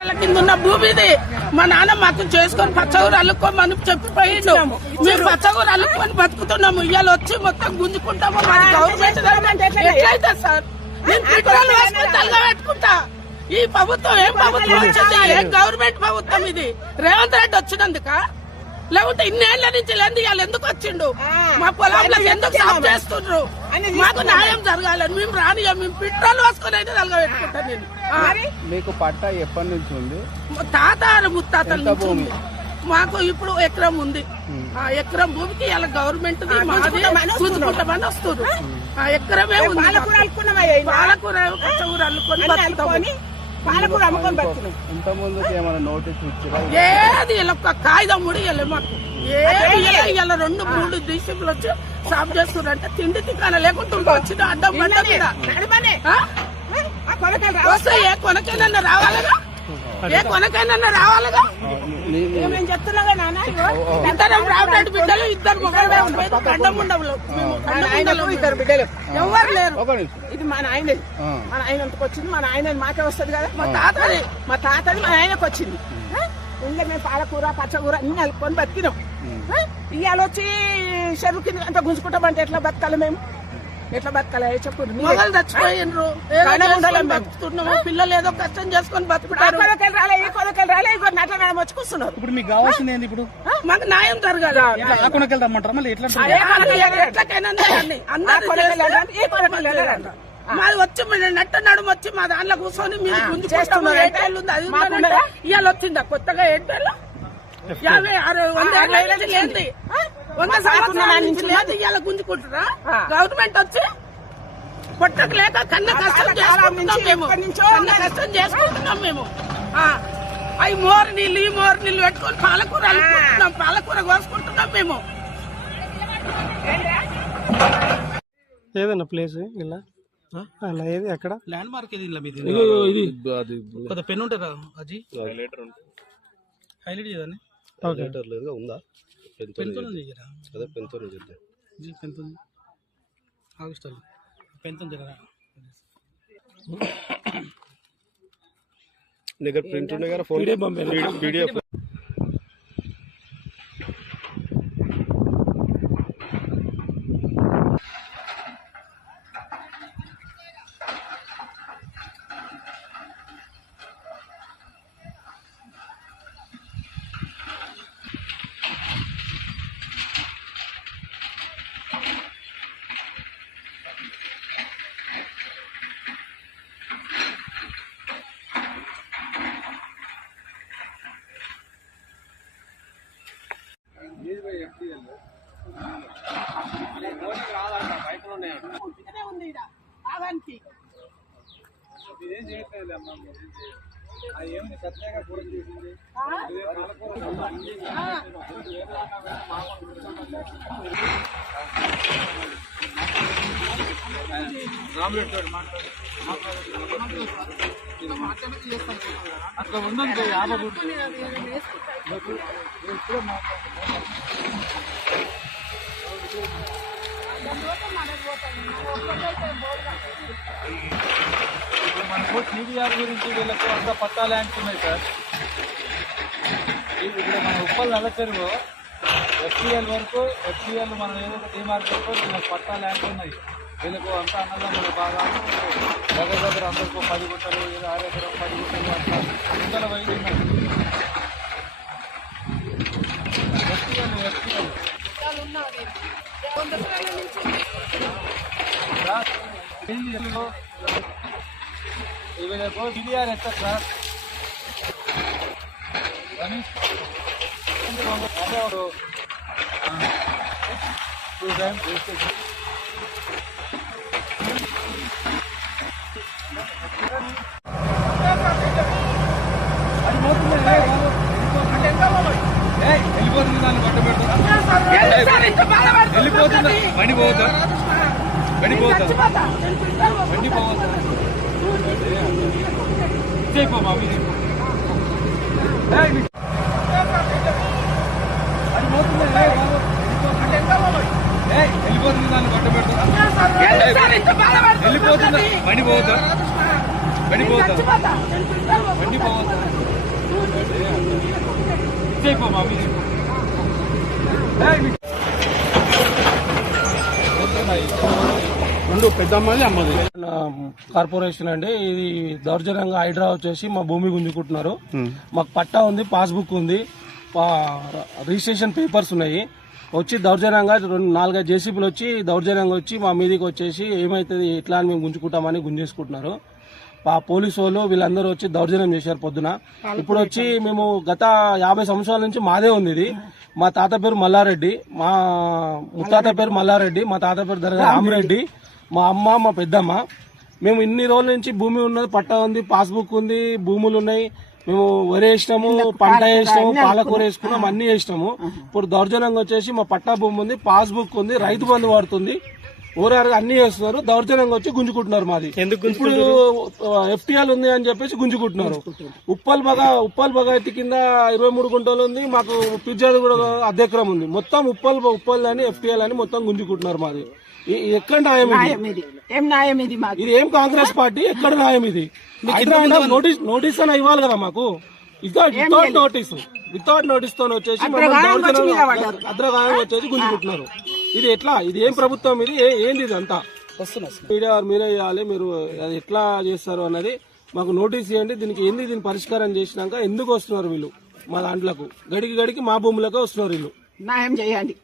కింద ఉన్న భూమిది మా నాన్న మాకు చేసుకొని పచ్చగూరు అల్లుకోమని చెప్పిపోయిండు. మేము పచ్చగూరు అల్లుకొని బతుకుతున్నాము. ఇవాళ వచ్చి మొత్తం గుంజుకుంటాము. మాది గవర్నమెంట్ ఎట్లయితే సార్ నేను పిల్లలు వేసుకొని తలగబెట్టుకుంటా. ఈ ప్రభుత్వం ఏం ప్రభుత్వం వచ్చింది? ఏం గవర్నమెంట్ ప్రభుత్వం ఇది? రేవంత్ రెడ్డి వచ్చినందుక లేకుంటే ఇన్నేళ్ల నుంచి లేదు ఇవాళ ఎందుకు వచ్చిండు? మా పొలంలో ఎందుకు సాగు చేస్తుండ్రు? మాకు న్యాయం జరగాలని మేము రానియా. మేము పెట్రోల్ వేసుకొని అయితే తలగబెట్టుకుంటా. నేను మీకు పట్టా ఎప్పటి నుంచి ఉంది? తాత ముత్తాతల నుంచి ఉంది. మాకు ఇప్పుడు ఎకరం ఉంది. ఆ ఎకరం భూమికి ఇలా గవర్నమెంట్ చూసుకుంటామని వస్తుంది. ఆ ఎకరమే ఉంది. పాలకూర పచ్చగూర అల్లుకొని పాలకూర అమ్ముకొని బతుకున్నాం. ఇంత ముందు ఏమైనా నోటీస్ ఇచ్చారా? ఏది ఇలా ఒక కాగితం కూడా ఇవ్వలే మాకు. ఇలా 2-3 డీసీపీలు వచ్చి సాఫ్ చేస్తున్నారంటే తిండి తికాన లేకుండా వచ్చిన అడ్డం బండ మీద వస్తే ఏ కొనకైనా రావాలిగా. ఏ కొనకైనా రావాలిగా. మేము చెప్తున్నాగా నాన్న, ఇద్దరం రావడానికి బిడ్డలు, 2 మొగలే ఉంటాయి. కండం ఉండవు. ఇద్దరు బిడ్డలు ఎవరు లేరు. ఇది మా నాయనది. మా నాయనంతకు వచ్చింది. మా నాయన మాకే వస్తుంది కదా. మా తాతది మా ఆయనకు వచ్చింది. ఇంకా మేము పాలకూర పచ్చకూర అన్ని అలుపుకొని బతికినాం. ఇవాళ వచ్చి చెరువు కింద అంతా గుంజుకుంటామంటే ఎట్లా బతకాలి? మేము ఎట్లా బతకాలి చెప్పు. మొగలు చచ్చిపోయినరు, బతుకుతున్నాము. పిల్లలు ఏదో కష్టం చేసుకొని బతుకుతారు. కొలకలు రాలే, ఈ కొలకలు రాలే, ఇగో నటన వచ్చి కూర్చున్నారు. ఇప్పుడు మీకు కావాల్సింది ఏంది? ఇప్పుడు మాకు న్యాయం జరగాలి. రమ్మంటారా? మళ్ళీ ఎట్లా మాది వచ్చి నట్ట నడుము వచ్చి మా దాంట్లో కూర్చొని మీరు గుంజుకుంటాము. 7 ఏళ్ళు ఉంది. అది ఇవాళ వచ్చిందా కొత్తగా 7 ఏళ్ళు? 50-100 ఏళ్ళ లేదు. 100 సంవత్సరాల నుంచి లేదు. ఇవాళ గుంజుకుంటారా? గవర్నమెంట్ వచ్చి పొట్టకు లేక కన్న కష్టం చేసుకుంటున్నాం మేము. కన్న కష్టం చేసుకుంటున్నాం మేము. అవి మోరు నీళ్ళు, ఈ మోరు నీళ్ళు పెట్టుకొని పాలకూర అల్లుకుంటున్నాం. పాలకూర కోసుకుంటున్నాం మేము. ఏదన్నా ప్లేస్ ఇలా ఏది ఎక్కడ ల్యాండ్ మార్క్ ఇది కొత్త పెన్ ఉంటుంది కదా అది హైలైట్ చేయదాన్ని. లేదుగా ఉందా? పెన్తో చేయరా? అదే పెన్తో చేద్దాం. పెన్తో ఆగస్ట్ పెన్తో జరరా. దగ్గర ప్రింట్ ఉండే కదా, ఫోన్ పీడిఎఫ్. అట్లా ఉందండి 50 మనకు టీడీఆర్ గురించి వీళ్ళకు అంతా పట్టా ల్యాండ్స్ ఉన్నాయి సార్. ఇక్కడ మన ఉప్పల్ నల్ల చెరువు FTL వరకు, FTL మనం ఏదైతే డిమార్క్ వరకు వీళ్ళకి పట్టా ల్యాండ్స్ ఉన్నాయి. వీళ్ళకు అంతా అన్నదమ్ములు బాగా దగ్గర అందరికీ 10 గుంటలు, 6 ఎకరం 10 గుంటలు అట్లా గుంటల వైద్యం ఉన్నాయి. వీళ్ళకు టీడీఆర్ ఎక్కడ సార్ టూ టైమ్స్ వెళ్ళిపోతుంది. దాన్ని బట్ట పెడుతుంది. వెళ్ళిపోతుందా? బండి పోవద్దా? బండి పోవద్దా? బండి పోవద్దా? ఇచ్చేయిపోమా మీరు. వెళ్ళిపోతుంది. దాన్ని బట్ట పెడుతుంది. వెళ్ళిపోతుందా? బండి పోవద్దా? వెళ్ళిపోతా చచ్చిపోతా. నేను పిల్లలు వెళ్ళిపోవద్దా ఇచ్చేయిపోమా మీరు రెండు పెద్దమ్మది అమ్మది నా కార్పొరేషన్ అండి. ఇది దౌర్జన్యంగా హైడ్రా వచ్చేసి మా భూమి గుంజుకుంటున్నారు. మాకు పట్టా ఉంది, పాస్బుక్ ఉంది, రిజిస్ట్రేషన్ పేపర్స్ ఉన్నాయి. వచ్చి దౌర్జన్యంగా 4-5 జేసీబీలు వచ్చి దౌర్జన్యంగా వచ్చి మా మీదకి వచ్చేసి ఏమైతుంది ఇట్లా అని మేము గుంజుకుంటామని గుంజేసుకుంటున్నారు. పోలీసు వాళ్ళు వీళ్ళందరూ వచ్చి దౌర్జన్యం చేశారు పొద్దున. ఇప్పుడు వచ్చి మేము గత 50 సంవత్సరాల నుంచి మాదే ఉంది ఇది. మా తాత పేరు మల్లారెడ్డి, మా ముత్తాత పేరు మల్లారెడ్డి, మా తాత పేరు దర్గా రామరెడ్డి, మా అమ్మ మా పెద్దమ్మ. మేము ఇన్ని రోజుల నుంచి భూమి ఉన్నది, పట్టా ఉంది, పాస్బుక్ ఉంది, భూములు ఉన్నాయి. మేము వరి వేసినాము, పంట వేసినాము, పాలకూర వేసుకున్నాము, అన్ని వేసినాము. ఇప్పుడు దౌర్జన్యంగా వచ్చేసి మా పట్టా భూమి ఉంది, పాస్బుక్ ఉంది, రైతు బంధు పడుతుంది, ఊరారు అన్ని చేస్తున్నారు. దౌర్జన్యంగా వచ్చి గుంజుకుంటున్నారు. మాది ఇప్పుడు ఎఫ్టీఎల్ ఉంది అని చెప్పేసి గుంజుకుంటున్నారు. ఉప్పల్ బగాయతీ కింద 23 గుంటలు ఉంది. మాకు పిజ్జాది కూడా అర్ధ ఎకరం ఉంది. మొత్తం ఉప్పల్ అని ఎఫ్టీఎల్ అని మొత్తం గుంజుకుంటున్నారు. మాది ఎక్కడ న్యాయం ఇది? ఏం న్యాయం ఇది మాకు? ఇది ఏం కాంగ్రెస్ పార్టీ? ఎక్కడ న్యాయం ఇది? నోటీస్ అని ఇవ్వాలి కదా మాకు. వితౌట్ నోటీస్ తో వచ్చేసి అద్రగాయం వచ్చేసి గుంజుకుంటున్నారు. ఇది ఎట్లా? ఇది ఏం ప్రభుత్వం? ఇది ఏంది? ఇది అంతా మీడియా మీరే చేయాలి. మీరు అది ఎట్లా చేస్తారు అన్నది మాకు నోటీస్ ఇవ్వండి. దీనికి ఏంది? దీని పరిష్కారం చేసినాక ఎందుకు వస్తున్నారు వీళ్ళు మా దాంట్లకు? గడికి మా భూములకు వస్తున్నారు వీళ్ళు. న్యాయం చేయండి.